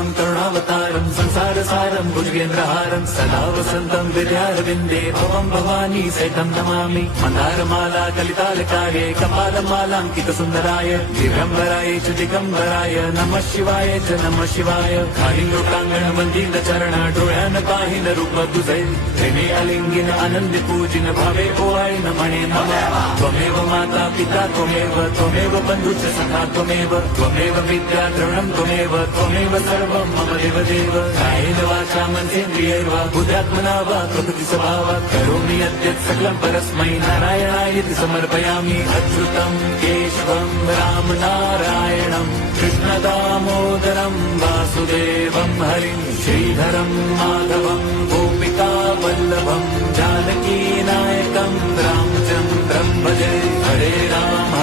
रामचन्द्रं करुणावतारं संसारसारं भुजगेन्द्रहारं सदा वसन्तं विद्यारविन्दे भवं भवानी सहितं नमामि मन्दारमाला कलितालकारे कपालमालाङ्कितसुन्दराय दिगम्बराय च दिगम्बराय नमः शिवाय च नमः शिवाय कालिङ्गोटाङ्गण वन्दित चरण डोळ्यान पाहिन रूप तुझे प्रेमे अलिंगिन आनंद पूजिन भावे ओवाळी नमणे नमः त्वमेव माता पिता त्वमेव बन्धुश्च सखा त्वमेव विद्या द्रवणं त्वमेव सर्वं मम देवदेव कायेन वाचा मनसेन्द्रियैर्वा बुद्ध्यात्मना वा प्रकृति स्वभावात् करोमि यद्यत् सकलं परस्मै नारायणायति समर्पयामि अच्युतं केशवं राम नारायणं कृष्णदामोदरं वासुदेवं हरिं श्रीधरं माधवं गोपिका वल्लभं जानकी नायकं रामचन्द्रं भजे हरे राम हरे